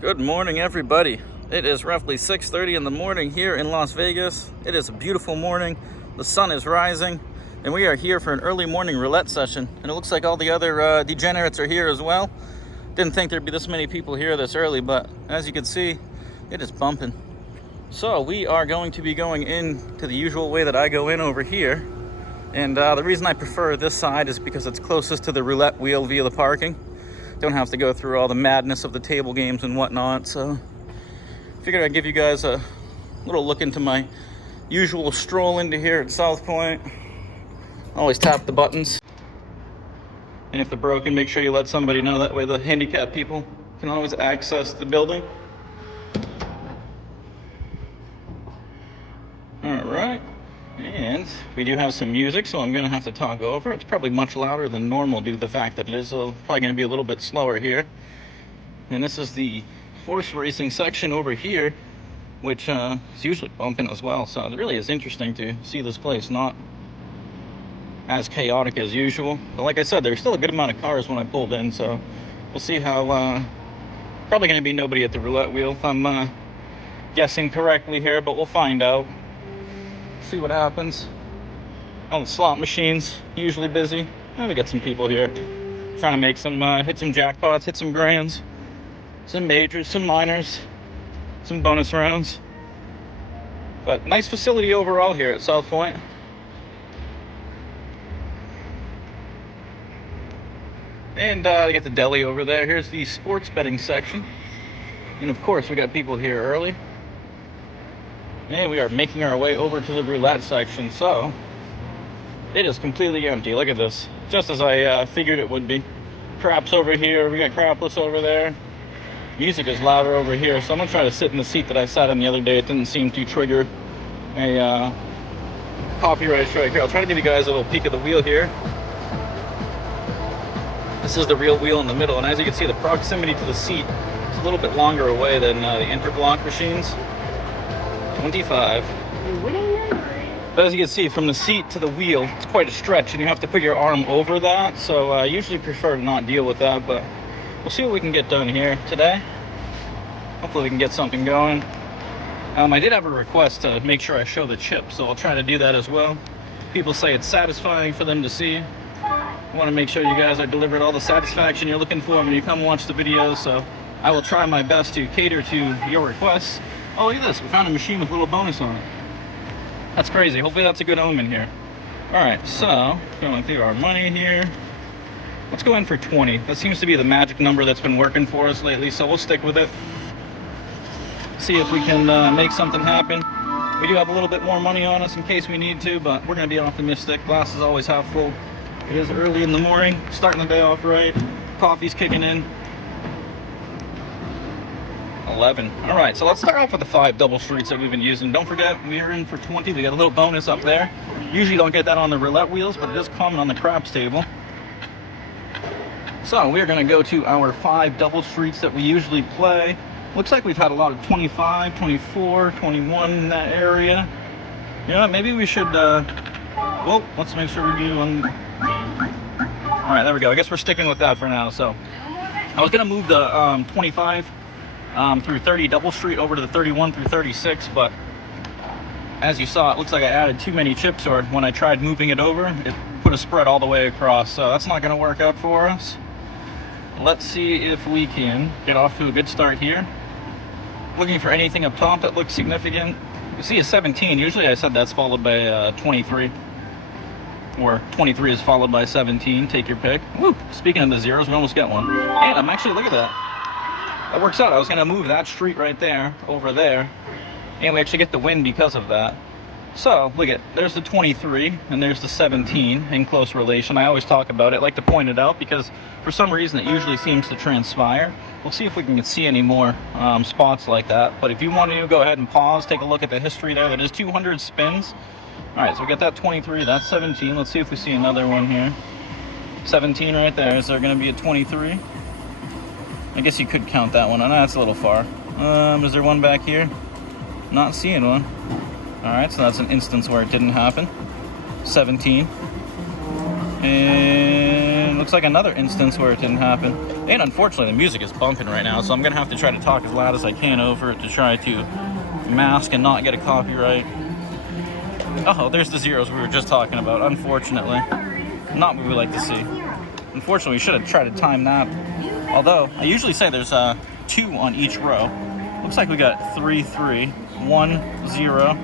Good morning, everybody. It is roughly 6:30 in the morning here in Las Vegas. It is a beautiful morning. The sun is rising, and we are here for an early morning roulette session. And it looks like all the other degenerates are here as well. Didn't think there'd be this many people here this early, but as you can see, it is bumping. So we are going to be going in to the usual way that I go in over here. And the reason I prefer this side is because it's closest to the roulette wheel via the parking. Don't have to go through all the madness of the table games and whatnot. So figured I'd give you guys a little look into my usual stroll into here at South Point. Always tap the buttons, and if they're broken, make sure you let somebody know. That way the handicapped people can always access the building. All right, and we do have some music, so I'm gonna have to talk over. It's probably much louder than normal due to the fact that it is probably gonna be a little bit slower here. And this is the horse racing section over here, which is usually bumping as well. So it really is interesting to see this place not as chaotic as usual. But like I said, there's still a good amount of cars when I pulled in, so we'll see how. Probably gonna be nobody at the roulette wheel if I'm guessing correctly here, but we'll find out. See what happens. All the slot machines usually busy. Oh, we got some people here trying to make some hit some jackpots, hit some grands, some majors, some minors, some bonus rounds. But nice facility overall here at South Point. And I got the deli over there. Here's the sports betting section. And of course, we got people here early. And we are making our way over to the roulette section. So it is completely empty. Look at this. Just as I figured it would be. Craps over here. We got crapless over there. Music is louder over here. So I'm going to try to sit in the seat that I sat in the other day. It didn't seem to trigger a copyright strike here. I'll try to give you guys a little peek of the wheel here. This is the real wheel in the middle. And as you can see, the proximity to the seat is a little bit longer away than the interblock machines. 25. But as you can see, from the seat to the wheel, it's quite a stretch, and you have to put your arm over that. So I usually prefer to not deal with that, but we'll see what we can get done here today. Hopefully we can get something going. I did have a request to make sure I show the chip, so I'll try to do that as well. People say it's satisfying for them to see. I want to make sure you guys are delivered all the satisfaction you're looking for when you come watch the videos, so I will try my best to cater to your requests. Oh, look at this. We found a machine with a little bonus on it. That's crazy. Hopefully that's a good omen here. All right, so going through our money here. Let's go in for 20. That seems to be the magic number that's been working for us lately, so we'll stick with it. See if we can make something happen. We do have a little bit more money on us in case we need to, but we're going to be optimistic. Glass is always half full. It is early in the morning, starting the day off right. Coffee's kicking in. 11. All right, so let's start off with the 5 double streets that we've been using. Don't forget, we are in for 20. We got a little bonus up there. Usually don't get that on the roulette wheels, but it is common on the craps table. So we're going to go to our 5 double streets that we usually play. Looks like we've had a lot of 25, 24, 21 in that area. You know what, maybe we should, well, let's make sure we do one. All right, there we go. I guess we're sticking with that for now. So I was going to move the 25 through 30 double street over to the 31 through 36, but as you saw, it looks like I added too many chips, or when I tried moving it over, it put a spread all the way across, so that's not going to work out for us. Let's see if we can get off to a good start here. Looking for anything up top that looks significant. You see a 17. Usually I said that's followed by 23, or 23 is followed by 17. Take your pick. Woo! Speaking of the zeros, we almost got one. And I'm actually, look at that. That works out. I was going to move that street right there over there, and we actually get the win because of that. So look at, there's the 23 and there's the 17 in close relation. I always talk about it. I like to point it out because for some reason it usually seems to transpire. We'll see if we can see any more spots like that. But if you want to, go ahead and pause, take a look at the history there. That is 200 spins. All right, so we got that 23, that's 17. Let's see if we see another one here. 17 right there. Is there going to be a 23? I guess you could count that one. I know that's a little far. Is there one back here? Not seeing one. All right, so that's an instance where it didn't happen. 17. And looks like another instance where it didn't happen. And unfortunately, the music is bumping right now, so I'm gonna have to try to talk as loud as I can over it to try to mask and not get a copyright. Oh, there's the zeros we were just talking about, unfortunately. Not what we like to see. Unfortunately, we should have tried to time that. Although, I usually say there's 2 on each row. Looks like we got 3, 3, 1, 0.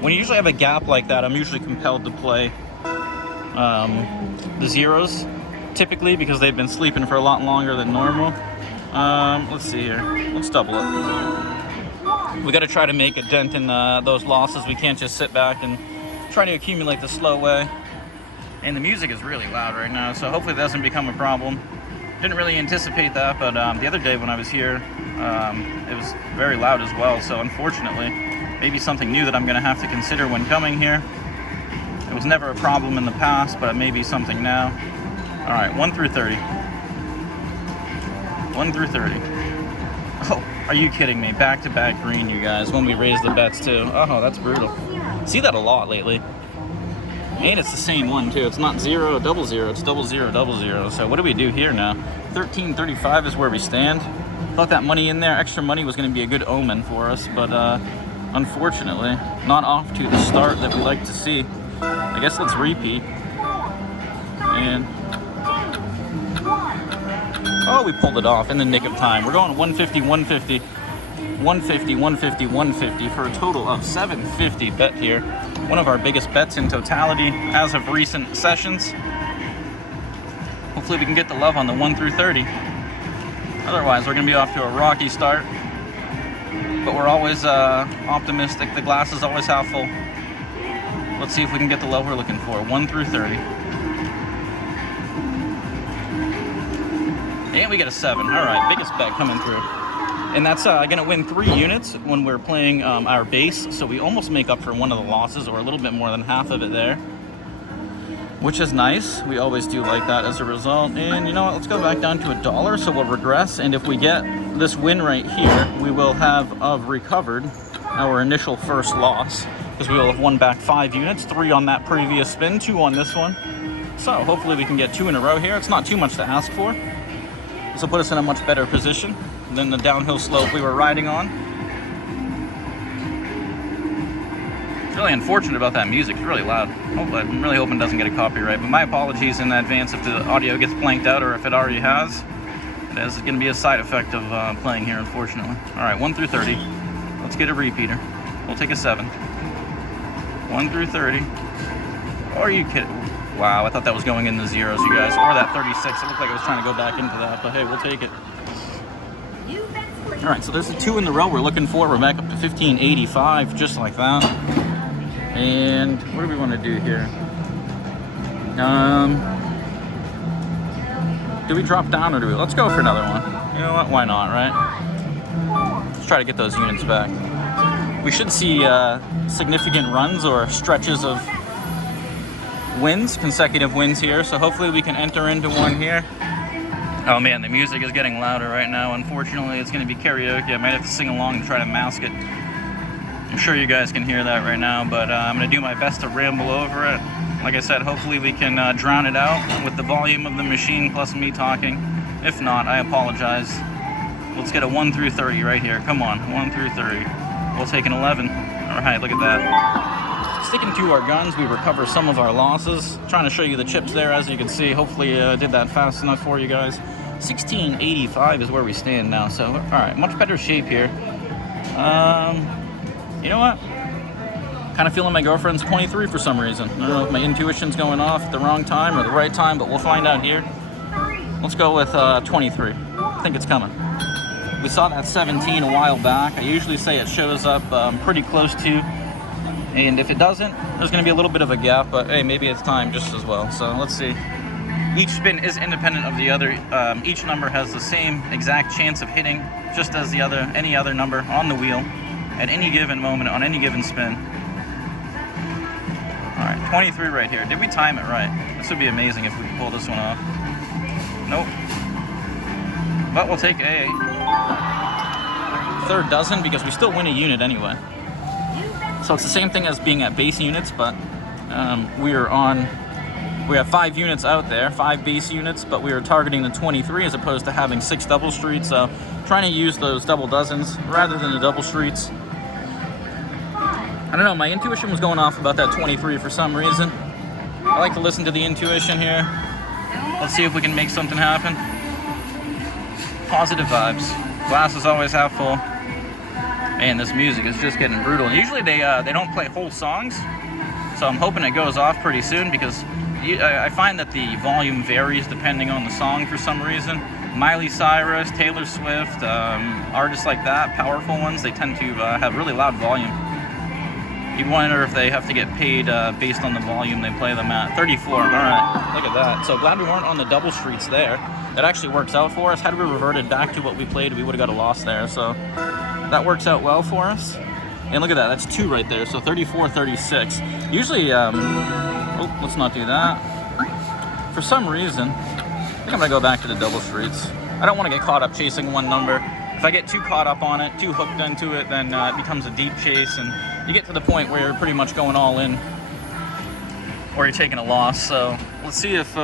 When you usually have a gap like that, I'm usually compelled to play the zeros, typically, because they've been sleeping for a lot longer than normal. Let's see here. Let's double it. We got to try to make a dent in those losses. We can't just sit back and try to accumulate the slow way. And the music is really loud right now, so hopefully that doesn't become a problem. Didn't really anticipate that, but the other day when I was here, it was very loud as well. So unfortunately, maybe something new that I'm going to have to consider when coming here. It was never a problem in the past, but it may be something now. All right, 1 through 30. 1 through 30. Oh, are you kidding me? Back-to-back green, you guys, when we raise the bets too. Oh, that's brutal. See that a lot lately. And it's the same one too. It's not 0, double 0. It's double 0, double 0. So what do we do here now? 13.35 is where we stand. Thought that money in there, extra money, was going to be a good omen for us, but unfortunately, not off to the start that we like to see. I guess let's repeat. And oh, we pulled it off in the nick of time. We're going 150, 150, 150, 150, 150 for a total of 750 bet here. One of our biggest bets in totality as of recent sessions. Hopefully we can get the love on the 1 through 30. Otherwise, we're going to be off to a rocky start. But we're always optimistic. The glass is always half full. Let's see if we can get the love we're looking for. 1 through 30. And we get a 7. All right, biggest bet coming through. And that's going to win 3 units when we're playing our base. So we almost make up for one of the losses, or a little bit more than half of it there. Which is nice. We always do like that as a result. And you know what? Let's go back down to $1. So we'll regress. And if we get this win right here, we will have recovered our initial first loss. Because we will have won back 5 units. 3 on that previous spin, 2 on this one. So hopefully we can get 2 in a row here. It's not too much to ask for. This will put us in a much better position than the downhill slope we were riding on. It's really unfortunate about that music. It's really loud. I'm really hoping it doesn't get a copyright. But my apologies in advance if the audio gets blanked out, or if it already has. It is going to be a side effect of playing here, unfortunately. All right, 1 through 30. Let's get a repeater. We'll take a 7. 1 through 30. Oh, are you kidding? Wow, I thought that was going in the zeros, you guys. Or that 36. It looked like I was trying to go back into that. But hey, we'll take it. All right, so there's the 2 in the row we're looking for. We're back up to 1585, just like that. And what do we want to do here? Do we drop down, or do we? Let's go for another one. You know what? Why not, right? Let's try to get those units back. We should see significant runs or stretches of wins, consecutive wins here. So hopefully we can enter into one here. Oh man, the music is getting louder right now. Unfortunately, it's going to be karaoke. I might have to sing along to try to mask it. I'm sure you guys can hear that right now, but I'm going to do my best to ramble over it. Like I said, hopefully we can drown it out with the volume of the machine plus me talking. If not, I apologize. Let's get a 1 through 30 right here. Come on, 1 through 30. We'll take an 11. All right, look at that. Sticking to our guns, we recover some of our losses. Trying to show you the chips there, as you can see. Hopefully I did that fast enough for you guys. 1685 is where we stand now. So, all right, much better shape here. You know what? Kind of feeling my girlfriend's 23 for some reason. I don't know if my intuition's going off at the wrong time or the right time, but we'll find out here. Let's go with 23. I think it's coming. We saw that 17 a while back. I usually say it shows up pretty close to. And if it doesn't, there's going to be a little bit of a gap, but hey, maybe it's time just as well. So let's see. Each spin is independent of the other. Each number has the same exact chance of hitting, just as any other number on the wheel at any given moment on any given spin. All right, 23 right here. Did we time it right? This would be amazing if we could pull this one off. Nope. But we'll take a 3rd dozen because we still win a unit anyway. So it's the same thing as being at base units, but we are on We have 5 units out there, 5 base units, but we were targeting the 23 as opposed to having 6 double streets. So trying to use those double dozens rather than the double streets. I don't know, my intuition was going off about that 23 for some reason. I like to listen to the intuition here. Let's see if we can make something happen. Positive vibes. Glass is always half full. Man, this music is just getting brutal. And usually they don't play whole songs, so I'm hoping it goes off pretty soon because I find that the volume varies depending on the song for some reason. Miley Cyrus, Taylor Swift, artists like that, powerful ones, they tend to have really loud volume. You wonder if they have to get paid based on the volume they play them at. 34, all right, look at that. So glad we weren't on the double streets there. That actually works out for us. Had we reverted back to what we played, we would have got a loss there. So that works out well for us. And look at that, that's 2 right there. So 34, 36. Usually, oh, let's not do that. For some reason, I think I'm gonna go back to the double streets. I don't want to get caught up chasing one number. If I get too caught up on it, too hooked into it, then it becomes a deep chase, and you get to the point where you're pretty much going all in, or you're taking a loss. So let's see if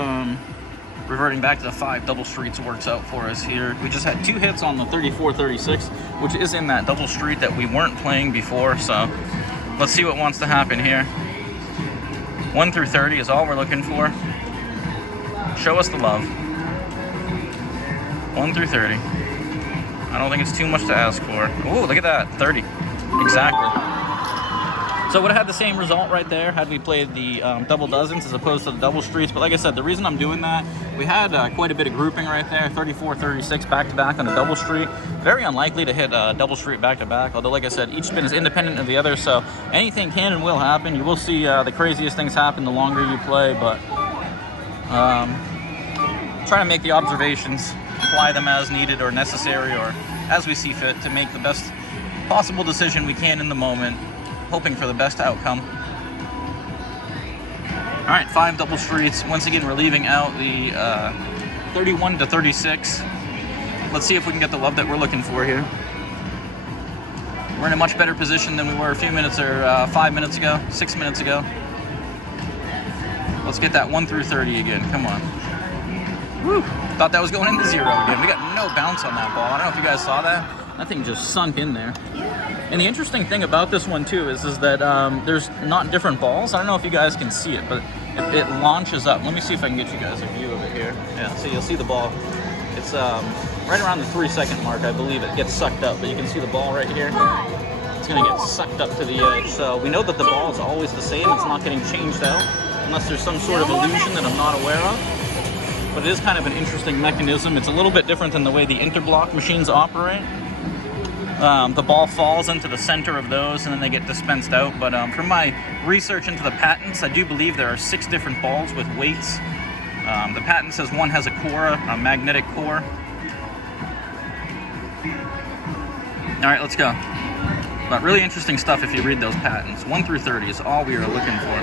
reverting back to the 5 double streets works out for us here. We just had 2 hits on the 34-36, which is in that double street that we weren't playing before. So let's see what wants to happen here. 1 through 30 is all we're looking for. Show us the love. 1 through 30. I don't think it's too much to ask for. Ooh, look at that, 30. Exactly. So would have had the same result right there had we played the double dozens as opposed to the double streets. But like I said, the reason I'm doing that, we had quite a bit of grouping right there, 34, 36 back-to-back on a double street. Very unlikely to hit a double street back-to-back, although like I said, each spin is independent of the other, so anything can and will happen. You will see the craziest things happen the longer you play, but trying to make the observations, apply them as needed or necessary or as we see fit to make the best possible decision we can in the moment, hoping for the best outcome. All right, 5 double streets. Once again, we're leaving out the 31 to 36. Let's see if we can get the love that we're looking for here. We're in a much better position than we were a few minutes or 5 minutes ago, 6 minutes ago. Let's get that 1 through 30 again, come on. Woo. Thought that was going into 0 again. We got no bounce on that ball. I don't know if you guys saw that. That thing just sunk in there. And the interesting thing about this one too is that there's not different balls. I don't know if you guys can see it, but it launches up. Let me see if I can get you guys a view of it here. Yeah, so you'll see the ball. It's right around the 3-second mark, I believe. It gets sucked up, but you can see the ball right here. It's gonna get sucked up to the edge. So we know that the ball is always the same. It's not getting changed out unless there's some sort of illusion that I'm not aware of. But it is kind of an interesting mechanism. It's a little bit different than the way the interblock machines operate. The ball falls into the center of those and then they get dispensed out. But from my research into the patents, I do believe there are 6 different balls with weights. The patent says one has a core, a magnetic core. All right, let's go. But really interesting stuff if you read those patents. 1 through 30 is all we are looking for.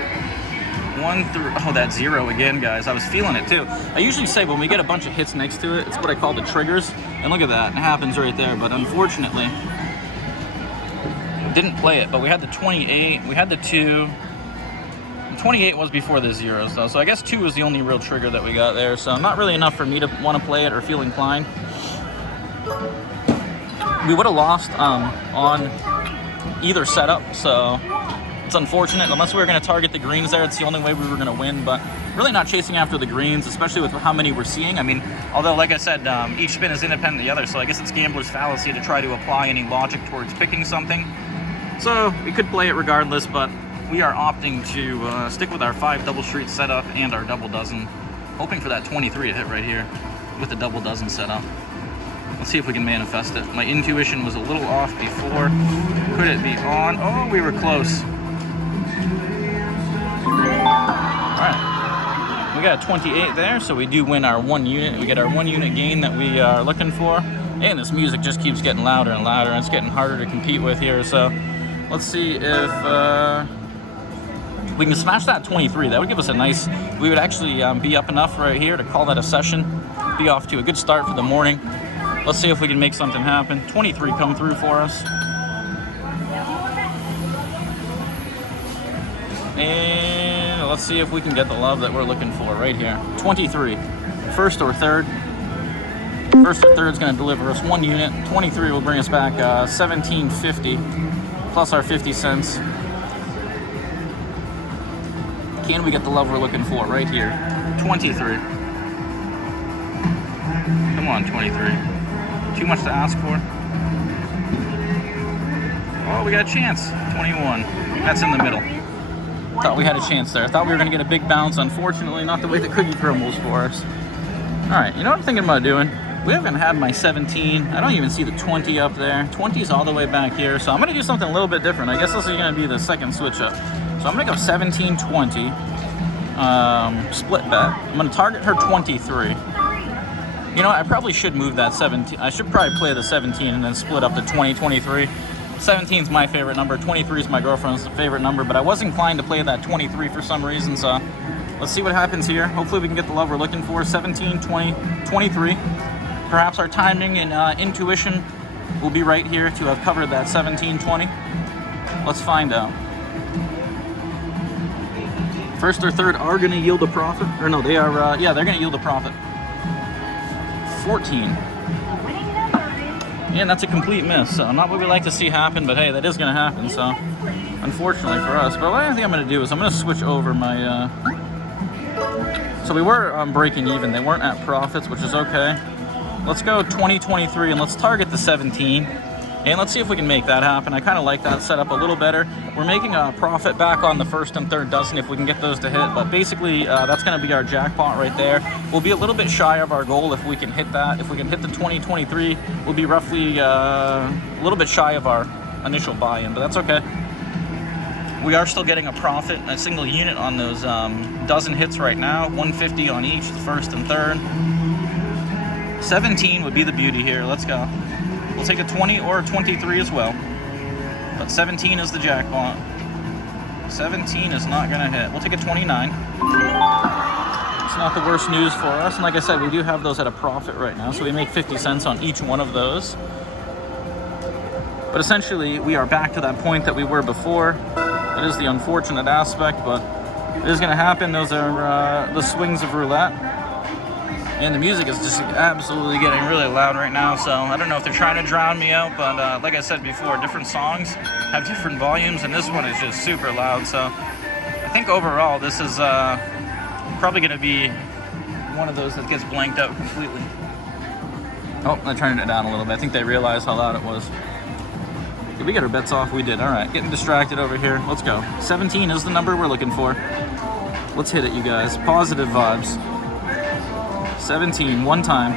1 through, oh, that's 0 again, guys. I was feeling it too. I usually say when we get a bunch of hits next to it, it's what I call the triggers. And look at that, it happens right there. But unfortunately, didn't play it. But we had the 28, we had the 2. The 28 was before the 0s though. So I guess 2 was the only real trigger that we got there. So not really enough for me to want to play it or feel inclined. We would have lost on either setup, so it's unfortunate. Unless we were going to target the greens there, it's the only way we were going to win. But really not chasing after the greens, especially with how many we're seeing. I mean, although like I said, each spin is independent of the other, so I guess it's gambler's fallacy to try to apply any logic towards picking something. So we could play it regardless, but we are opting to stick with our 5 double street setup and our double dozen, hoping for that 23 to hit right here with the double dozen setup. Let's see if we can manifest it. My intuition was a little off before. Could it be on? Oh, we were close. Alright, we got a 28 there, so we do win our 1 unit. We get our 1 unit gain that we are looking for. And this music just keeps getting louder and louder, and it's getting harder to compete with here. So let's see if we can smash that 23. That would give us a nice, we would actually be up enough right here to call that a session. Be off to a good start for the morning. Let's see if we can make something happen. 23 come through for us. And So let's see if we can get the love that we're looking for right here. 23. First or third. First or third is going to deliver us 1 unit. 23 will bring us back $17.50 plus our 50 cents. Can we get the love we're looking for right here? 23. Come on, 23. Too much to ask for. Oh, we got a chance. 21. That's in the middle. Thought we had a chance there. Thought we were going to get a big bounce. Unfortunately, not the way the cookie crumbles for us. All right, you know what I'm thinking about doing? We haven't had my 17. I don't even see the 20 up there. 20's all the way back here. So I'm going to do something a little bit different. I guess this is going to be the second switch up. So I'm going to go 17, 20. Split bet. I'm going to target her 23. You know, I probably should move that 17. I should probably play the 17 and then split up the 20, 23. 17 is my favorite number. 23 is my girlfriend's favorite number. But I was inclined to play that 23 for some reason. So let's see what happens here. Hopefully we can get the love we're looking for. 17, 20, 23. Perhaps our timing and intuition will be right here to have covered that 17, 20. Let's find out. First or third are going to yield a profit. Or no, they are, yeah, they're going to yield a profit. 14. And that's a complete miss. So not what we like to see happen, but hey, that is going to happen. So unfortunately for us. But what I think I'm going to do is I'm going to switch over my... So we were breaking even. They weren't at profits, which is okay. Let's go 20, 23, and let's target the 17. And let's see if we can make that happen. I kind of like that setup a little better. We're making a profit back on the first and third dozen if we can get those to hit. But basically, that's going to be our jackpot right there. We'll be a little bit shy of our goal if we can hit that. If we can hit the 20, 23, we'll be roughly a little bit shy of our initial buy-in, but that's okay. We are still getting a profit, a single unit on those dozen hits right now. 150 on each, the first and third. 17 would be the beauty here. Let's go. We'll take a 20 or a 23 as well. But 17 is the jackpot. 17 is not going to hit. We'll take a 29. It's not the worst news for us. And like I said, we do have those at a profit right now. So we make 50 cents on each one of those. But essentially, we are back to that point that we were before. That is the unfortunate aspect, but it is going to happen. Those are the swings of roulette. And the music is just absolutely getting really loud right now, so I don't know if they're trying to drown me out, but like I said before, different songs have different volumes, and this one is just super loud, so I think overall this is probably going to be one of those that gets blanked out completely. Oh, I turned it down a little bit. I think they realized how loud it was. Did we get our bets off? We did. All right, getting distracted over here. Let's go. 17 is the number we're looking for. Let's hit it, you guys. Positive vibes. 17, one time.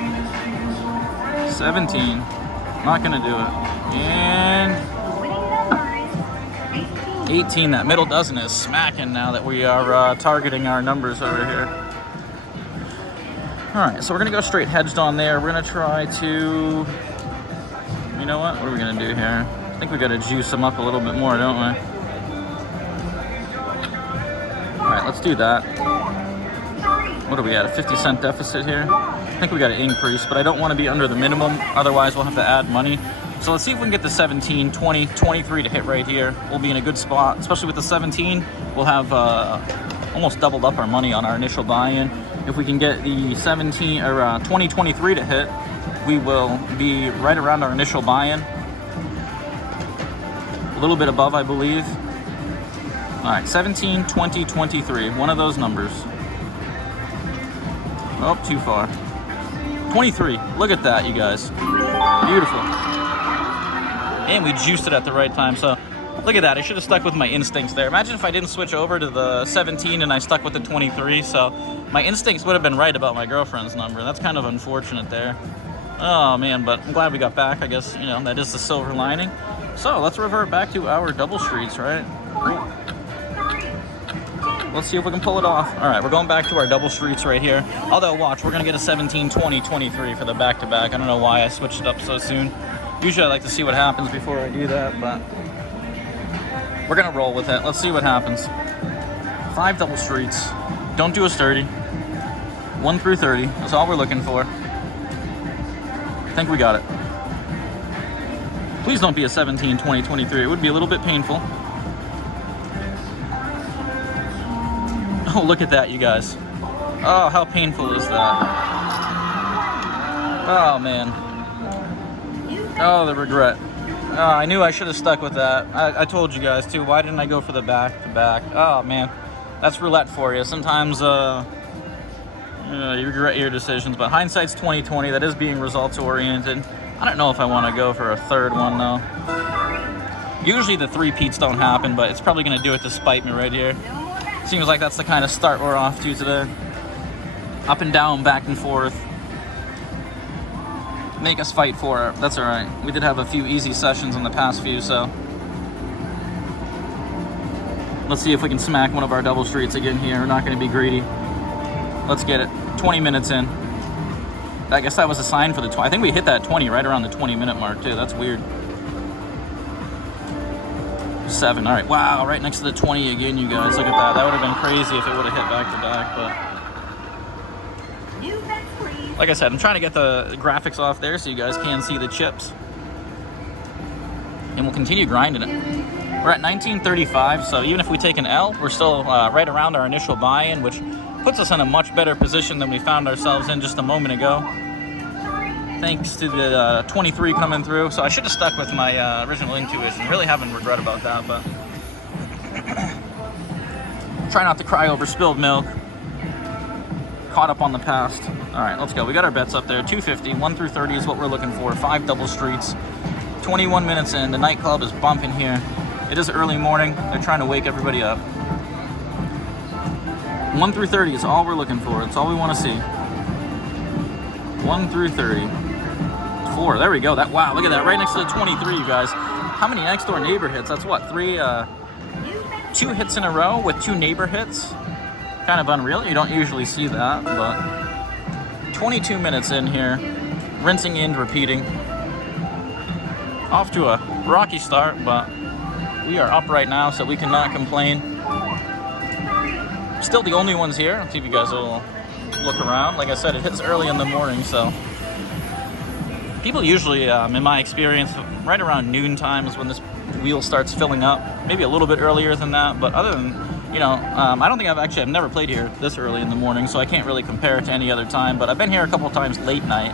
17, not gonna do it. And 18, that middle dozen is smacking now that we are targeting our numbers over here. All right, so we're gonna go straight hedged on there. We're gonna try to, you know what are we gonna do here? I think we gotta juice them up a little bit more, don't we? All right, let's do that. What are we at, a 50-cent deficit here? I think we got to increase, but I don't want to be under the minimum. Otherwise, we'll have to add money. So let's see if we can get the 17, 20, 23 to hit right here. We'll be in a good spot, especially with the 17. We'll have almost doubled up our money on our initial buy-in. If we can get the 17 or 20, 23 to hit, we will be right around our initial buy-in. A little bit above, I believe. All right, 17, 20, 23, one of those numbers. Oh, too far. 23. Look at that, you guys. Beautiful. And we juiced it at the right time. So look at that. I should have stuck with my instincts there. Imagine if I didn't switch over to the 17 and I stuck with the 23. So my instincts would have been right about my girlfriend's number. That's kind of unfortunate there. Oh, man, but I'm glad we got back. I guess, you know, that is the silver lining. So let's revert back to our double streets, right? Let's see if we can pull it off. All right, we're going back to our double streets right here. Although, watch, we're going to get a 17, 20, 23 for the back-to-back. I don't know why I switched it up so soon. Usually I like to see what happens before I do that, but we're going to roll with it. Let's see what happens. 5 double streets. Don't do a sturdy. 1 through 30. That's all we're looking for. I think we got it. Please don't be a 17, 20, 23. It would be a little bit painful. Oh, look at that, you guys. Oh, how painful is that? Oh, man. Oh, the regret. Oh, I knew I should have stuck with that. I told you guys, too. Why didn't I go for the back-to-back? Oh, man. That's roulette for you. Sometimes you regret your decisions, but hindsight's 20/20. That is being results-oriented. I don't know if I want to go for a third one, though. Usually the three-peats don't happen, but it's probably going to do it to spite me right here. Seems like that's the kind of start we're off to today. Up and down, back and forth. Make us fight for it. That's all right. We did have a few easy sessions in the past few, so let's see if we can smack one of our double streets again here. We're not going to be greedy. Let's get it. 20 minutes in. I guess that was a sign for the 20. I think we hit that 20 right around the 20-minute mark, too. That's weird. 7. All right. Wow, right next to the 20 again, you guys. Look at that. That would have been crazy if it would have hit back-to-back, but like I said, I'm trying to get the graphics off there so you guys can see the chips. And we'll continue grinding it. We're at 1935, so even if we take an L, we're still right around our initial buy-in, which puts us in a much better position than we found ourselves in just a moment ago. Thanks to the 23 coming through. So I should have stuck with my original intuition. Really haven't regret about that, but try not to cry over spilled milk. Caught up on the past. All right, let's go. We got our bets up there. 250, 1 through 30 is what we're looking for. 5 double streets. 21 minutes in. The nightclub is bumping here. It is early morning. They're trying to wake everybody up. 1 through 30 is all we're looking for. It's all we want to see. 1 through 30. 4. There we go. That, wow, look at that. Right next to the 23, you guys. How many next door neighbor hits? That's what, 2 hits in a row with 2 neighbor hits? Kind of unreal. You don't usually see that, but 22 minutes in here. Rinsing in, repeating. Off to a rocky start, but we are up right now, so we cannot complain. Still the only ones here. I'll see if you guys will look around. Like I said, it hits early in the morning, so people usually, in my experience, right around noon time is when this wheel starts filling up. Maybe a little bit earlier than that, but other than, you know, I don't think I've never played here this early in the morning, so I can't really compare it to any other time, but I've been here a couple times late night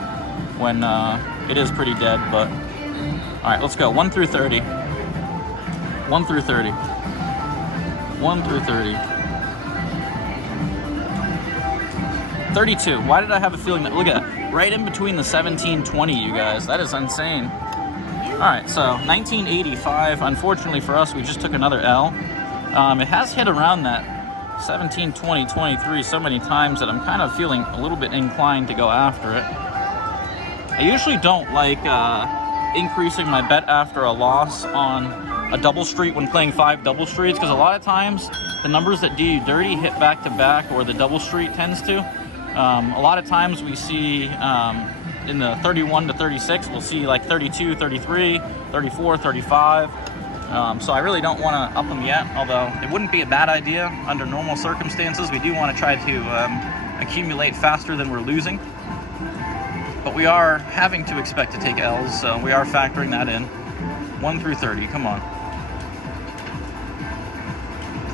when it is pretty dead, but all right, let's go. 1 through 30. 1 through 30. 1 through 30. 32. Why did I have a feeling that, look at that, right in between the 17-20, you guys. That is insane. All right, so 1985. Unfortunately for us, we just took another L. It has hit around that 17, 20, 23 so many times that I'm kind of feeling a little bit inclined to go after it. I usually don't like increasing my bet after a loss on a double street when playing 5 double streets, because a lot of times the numbers that do you dirty hit back to back, or the double street tends to. A lot of times we see in the 31 to 36, we'll see like 32, 33, 34, 35. So I really don't want to up them yet, although it wouldn't be a bad idea under normal circumstances. We do want to try to accumulate faster than we're losing. But we are having to expect to take L's, so we are factoring that in. 1 through 30, come on.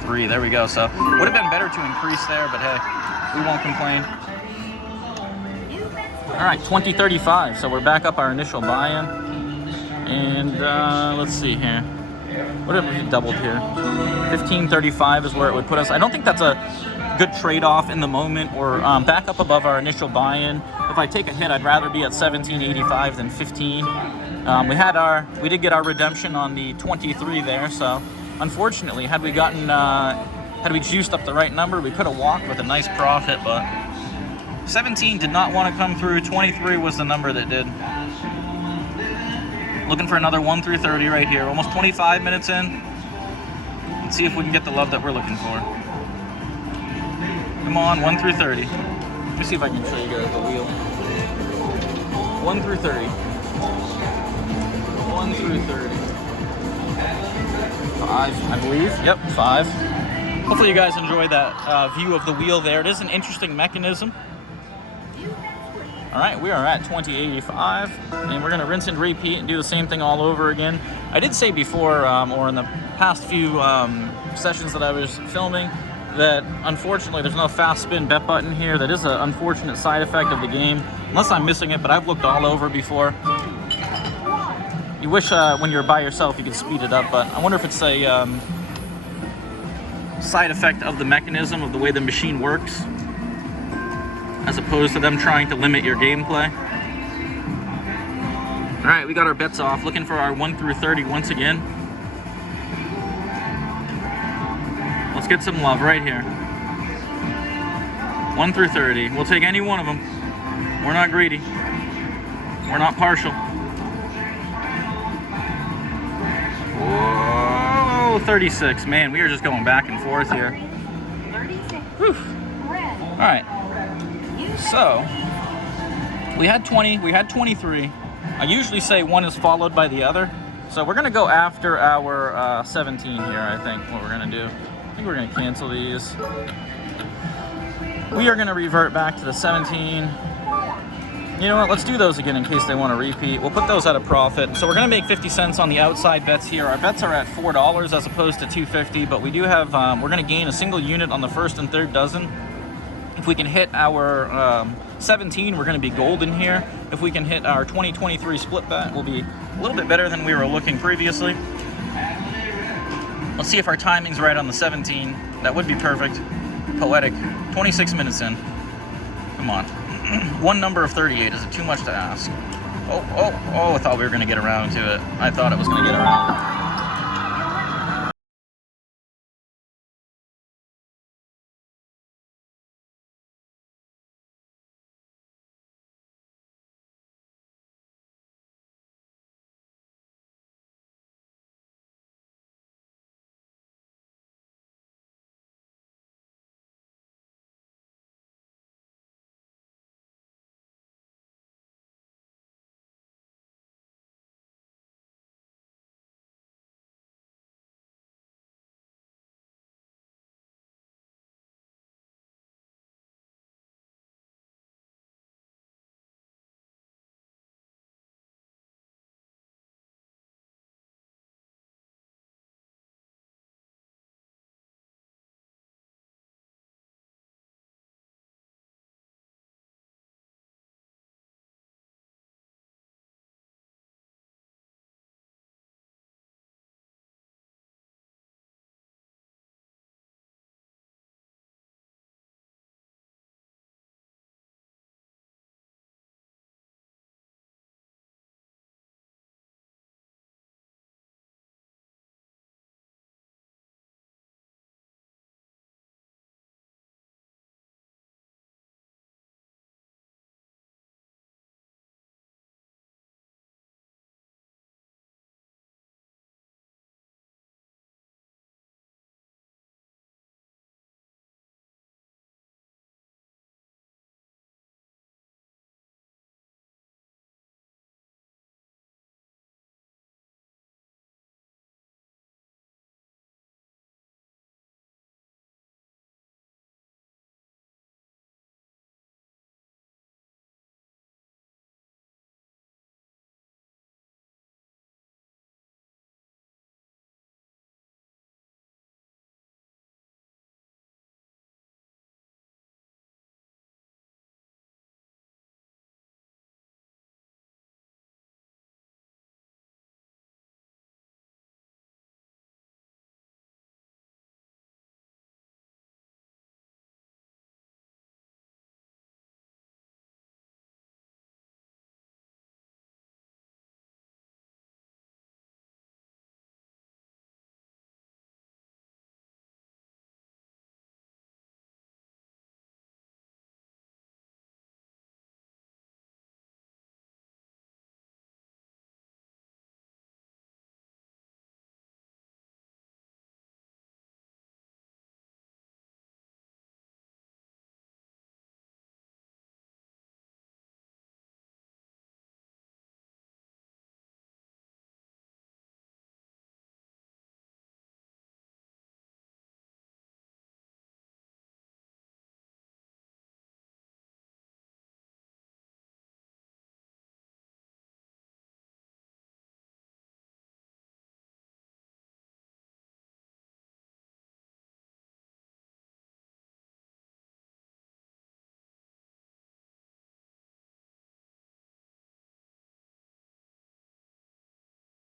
3, there we go. So would have been better to increase there, but hey, we won't complain. All right, 2035, so we're back up our initial buy-in. And let's see here. What if we doubled here? 1535 is where it would put us. I don't think that's a good trade-off in the moment. We're back up above our initial buy-in. If I take a hit, I'd rather be at 1785 than 15. We did get our redemption on the 23 there, so unfortunately, had we juiced up the right number, we could have walked with a nice profit, but 17 did not want to come through. 23 was the number that did. Looking for another 1 through 30 right here. Almost 25 minutes in. Let's see if we can get the love that we're looking for. Come on, 1 through 30. Let me see if I can show you guys the wheel. 1 through 30. 1 through 30. 5, I believe. Yep, 5. Hopefully you guys enjoy that view of the wheel there. It is an interesting mechanism. All right, we are at 2085, and we're going to rinse and repeat and do the same thing all over again. I did say before, or in the past few sessions that I was filming, that unfortunately there's no fast spin bet button here. That is an unfortunate side effect of the game, unless I'm missing it, but I've looked all over before. You wish when you're by yourself you could speed it up, but I wonder if it's a side effect of the mechanism of the way the machine works, as opposed to them trying to limit your gameplay. All right, we got our bets off, looking for our 1 through 30 once again. Let's get some love right here. 1 through 30. We'll take any one of them. We're not greedy. We're not partial. Whoa, 36. Man, we are just going back and forth here. 36. All right. So, we had 20, we had 23. I usually say one is followed by the other. So we're gonna go after our 17 here, I think, what we're gonna do. I think we're gonna cancel these. We are gonna revert back to the 17. You know what, let's do those again in case they wanna repeat. We'll put those at a profit. So we're gonna make 50 cents on the outside bets here. Our bets are at $4 as opposed to $2.50, but we do have, we're gonna gain a single unit on the first and third dozen. If we can hit our 17, we're gonna be golden here. If we can hit our 2023 split bet, we'll be a little bit better than we were looking previously. Let's see if our timing's right on the 17. That would be perfect. Poetic. 26 minutes in. Come on. One number of 38. Is it too much to ask? Oh, I thought we were gonna get around to it. I thought it was gonna get around.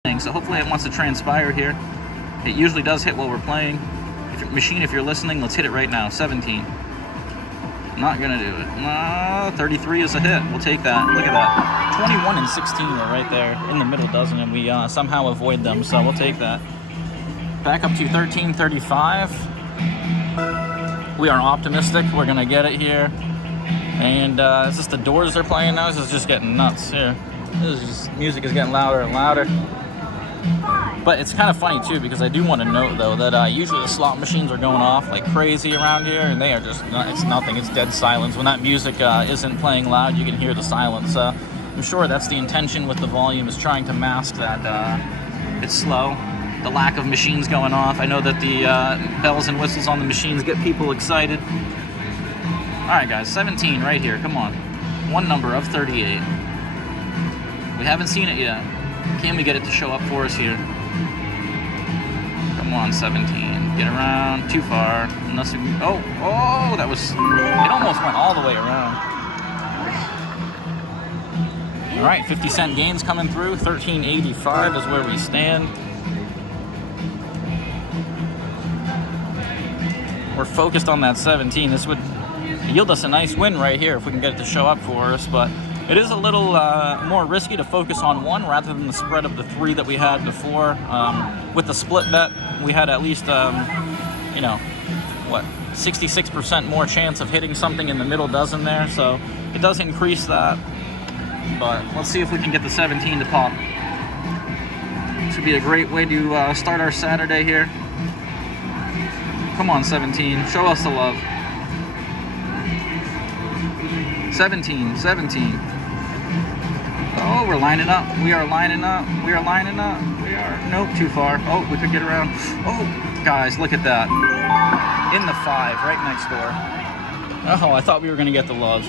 So hopefully it wants to transpire here. It usually does hit while we're playing. Machine, if you're listening, let's hit it right now. 17. Not gonna do it. No, 33 is a hit. We'll take that. Look at that. 21 and 16 are right there in the middle dozen, and we somehow avoid them, so we'll take that. Back up to 13.35. We are optimistic. We're gonna get it here. And is this the Doors they're playing now? This is just getting nuts here. Music is getting louder and louder. But it's kind of funny too, because I do want to note though that usually the slot machines are going off like crazy around here, and they are just, it's nothing, it's dead silence. When that music isn't playing loud, you can hear the silence. I'm sure that's the intention with the volume, is trying to mask that it's slow, the lack of machines going off. I know that the bells and whistles on the machines get people excited. Alright guys, 17 right here, come on. One number of 38. We haven't seen it yet. Can we get it to show up for us here? Come on, 17. Get around. Too far. Unless we can, oh, that was, it almost went all the way around. All right, 50-cent gains coming through. 13.85 is where we stand. We're focused on that 17. This would yield us a nice win right here if we can get it to show up for us, but it is a little more risky to focus on one rather than the spread of the 3 that we had before. With the split bet, we had at least, 66% more chance of hitting something in the middle dozen there, so it does increase that. But let's see if we can get the 17 to pop. This would be a great way to start our Saturday here. Come on, 17, show us the love. 17. Oh, we're lining up. We are lining up. Nope, too far. Oh, we could get around. Oh, guys, look at that. In the 5, right next door. Oh, I thought we were going to get the love.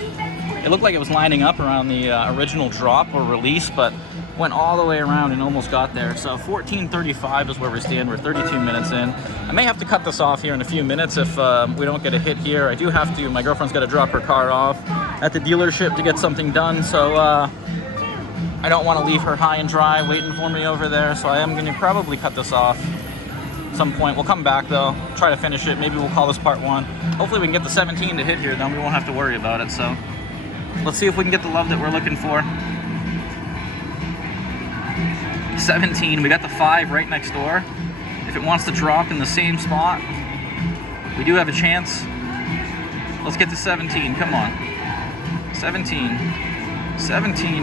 It looked like it was lining up around the original drop or release, but went all the way around and almost got there. So 14.35 is where we stand. We're 32 minutes in. I may have to cut this off here in a few minutes if we don't get a hit here. I do have to, my girlfriend's got to drop her car off at the dealership to get something done, so I don't want to leave her high and dry waiting for me over there, so I am going to probably cut this off at some point. We'll come back though, try to finish it. Maybe we'll call this part 1. Hopefully we can get the 17 to hit here, then we won't have to worry about it. So let's see if we can get the love that we're looking for. 17, we got the 5 right next door. If it wants to drop in the same spot, we do have a chance. Let's get to 17, come on. 17,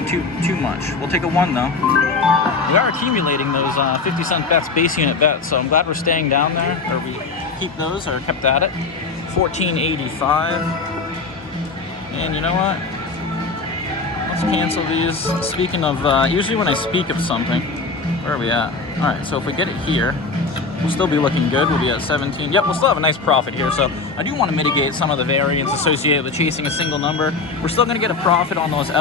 too much. We'll take a 1 though. We are accumulating those 50-cent bets, base unit bets, so I'm glad we're staying down there, or we keep those, or kept at it. 14.85. And you know what? Let's cancel these. Speaking of, usually when I speak of something, where are we at? All right, so if we get it here, we'll still be looking good. We'll be at 17. Yep, we'll still have a nice profit here. So I do want to mitigate some of the variance associated with chasing a single number. We're still going to get a profit on those